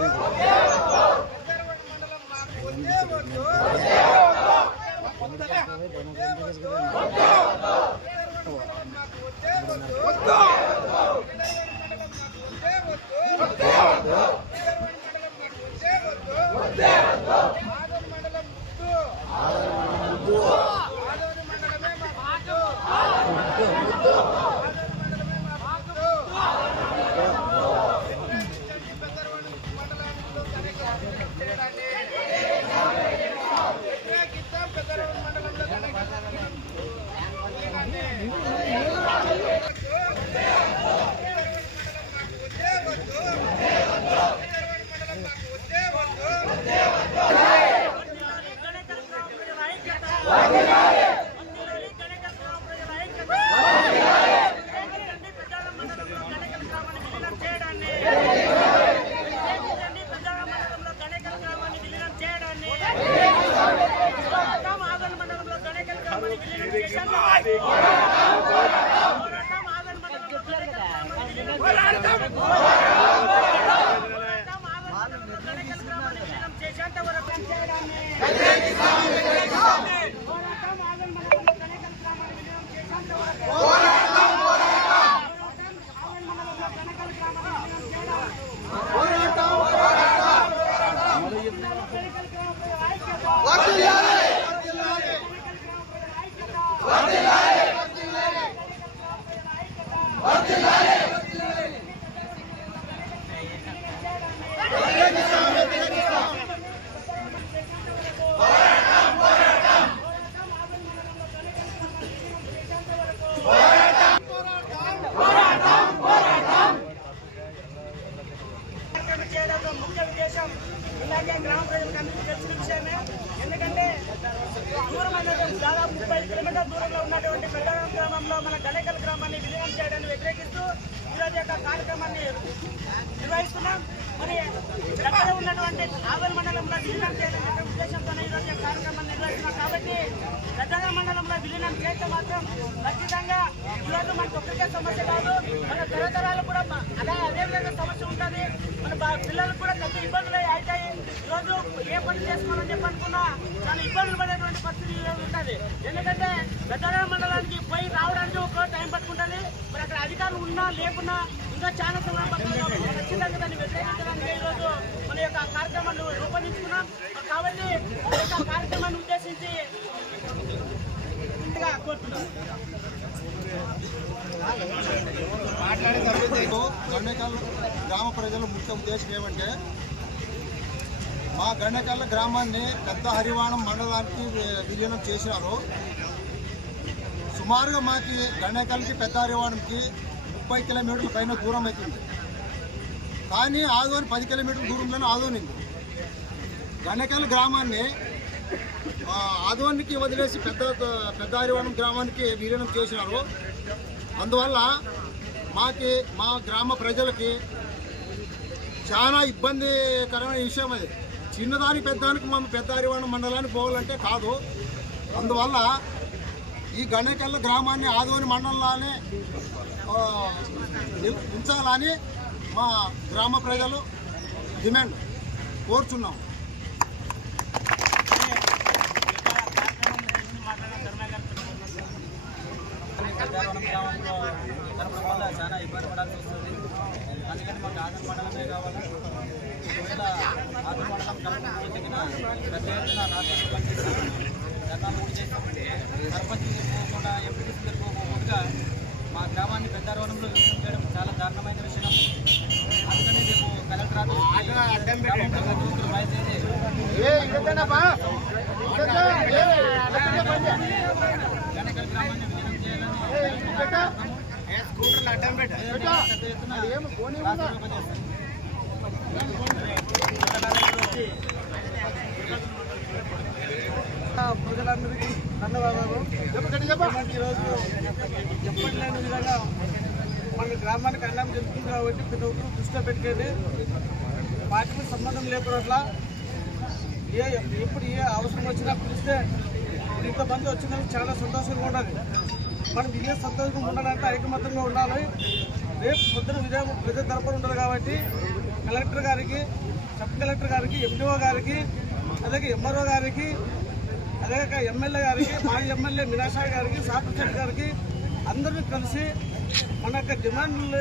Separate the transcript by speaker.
Speaker 1: unbelievable. చేసేంత వరకు ముఖ్య ఉద్దేశం ఇలాగే గ్రామ ప్రజలకు గ్రామంలో మన గణేకల్ గ్రామాన్ని విలీనం చేయడాన్ని వ్యతిరేకిస్తూ ఈరోజు యొక్క కార్యక్రమాన్ని నిర్వహిస్తున్నాం. మరి దగ్గర ఉన్నటువంటి ఆవల్ మండలంలో విలీనం చేయడం యొక్క ఉద్దేశంతో ఈరోజు యొక్క కార్యక్రమాన్ని నిర్వహిస్తున్నాం. కాబట్టి పెద్దగం మండలంలో విలీనం చేస్తే మాత్రం ఖచ్చితంగా ఈరోజు మనకు ఒక్కరికే సమస్య కాదు. మన తరతరాలు కూడా అలా అదే విధంగా సమస్య ఉంటుంది. మన బా- పిల్లలకు కూడా పెద్ద ఇబ్బందులు అవుతాయి ఈరోజు ఏ పని చేసుకోవాలని చెప్పనుకున్నా చాలా ఇబ్బందులు పడేటువంటి పరిస్థితి ఆహ్వానించుకున్నాం కాబట్టి కార్యక్రమాన్ని ఉద్దేశించి
Speaker 2: గ్రామ ప్రజల ముఖ్య ఉద్దేశం ఏమంటే మా గండేకల్ గ్రామాన్ని పెద్ద హరివాణం మండలానికి విలీనం చేసినారు సుమారుగా మాకి గండేకల్కి పెద్ద హరివాణంకి ముప్పై కిలోమీటర్ల పైన దూరం అవుతుంది. కానీ ఆదోని పది కిలోమీటర్ల దూరంలోనే ఆదోనింది. గండేకల్ గ్రామాన్ని ఆదవానికి వదిలేసి పెద్ద పెద్ద హరివాణం గ్రామానికి విలీనం చేసినారు. అందువల్ల మాకి మా గ్రామ ప్రజలకి చాలా ఇబ్బందికరమైన విషయం అది. చిన్నదానికి పెద్దానికి మనం పెద్ద హరివాణం మండలానికి పోవాలంటే కాదు. అందువల్ల ఈ గణేకల్ల గ్రామాన్ని ఆదోని మండలంలోనే ఉంచాలని మా గ్రామ ప్రజలు డిమాండ్ కోరుచున్నాం.
Speaker 3: పెద్దావరం గ్రామంలో కలపడం వల్ల చాలా ఇబ్బంది పడాల్సి వస్తుంది అందుకని మాకు ఆదరణ మండలమే కావాలి ఒకవేళ ఆదరణ మండలం కలపకపోతే కనుక పెద్ద ఎత్తున రాష్ట్రంలో ధర్నాలు పూర్తి చేస్తాం సర్పంచ్ పోకుండా ఎంపీటీసీ పోకుండా మా గ్రామాన్ని పెద్దారవనంలో విలీనం చేయడం చాలా దారుణమైన విషయం అందుకని రేపు కలెక్టర్ ఆఫీస్ గ్రామంలో ప్రతినిధులు బయలుదేరి గణకల్ గ్రామాన్ని విలీనం చేయాలని పెద్ద ఎత్తున రాష్ట్రంలో పనిచేస్తాం
Speaker 4: ప్రజలందరికీ ధన్యవాదాలు మనకి ఈరోజు ఎప్పటి లేని విధంగా మన గ్రామానికి అన్నం జరుగుతుంది కాబట్టి ప్రతి ఒక్కరు దృష్టిలో పెట్టుకొని వాటికి సంబంధం లేకుండా ఏ ఎప్పుడు ఏ అవసరం వచ్చినా పిలిస్తే ఇంతమంది వచ్చిందని చాలా సంతోషంగా ఉండాలి. మనం విజయ సంతోషంగా ఉండాలంటే ఐకమత్యంగా ఉండాలి. రేపు పొద్దున విజయ ప్రజల తరపున ఉండదు కాబట్టి కలెక్టర్ గారికి సబ్ కలెక్టర్ గారికి ఎండిఓ గారికి అలాగే ఎంఆర్ఓ గారికి అలాగే ఎమ్మెల్యే గారికి మాజీ ఎమ్మెల్యే మినాషా గారికి సాపర్ గారికి అందరూ కలిసి మన యొక్క డిమాండ్లు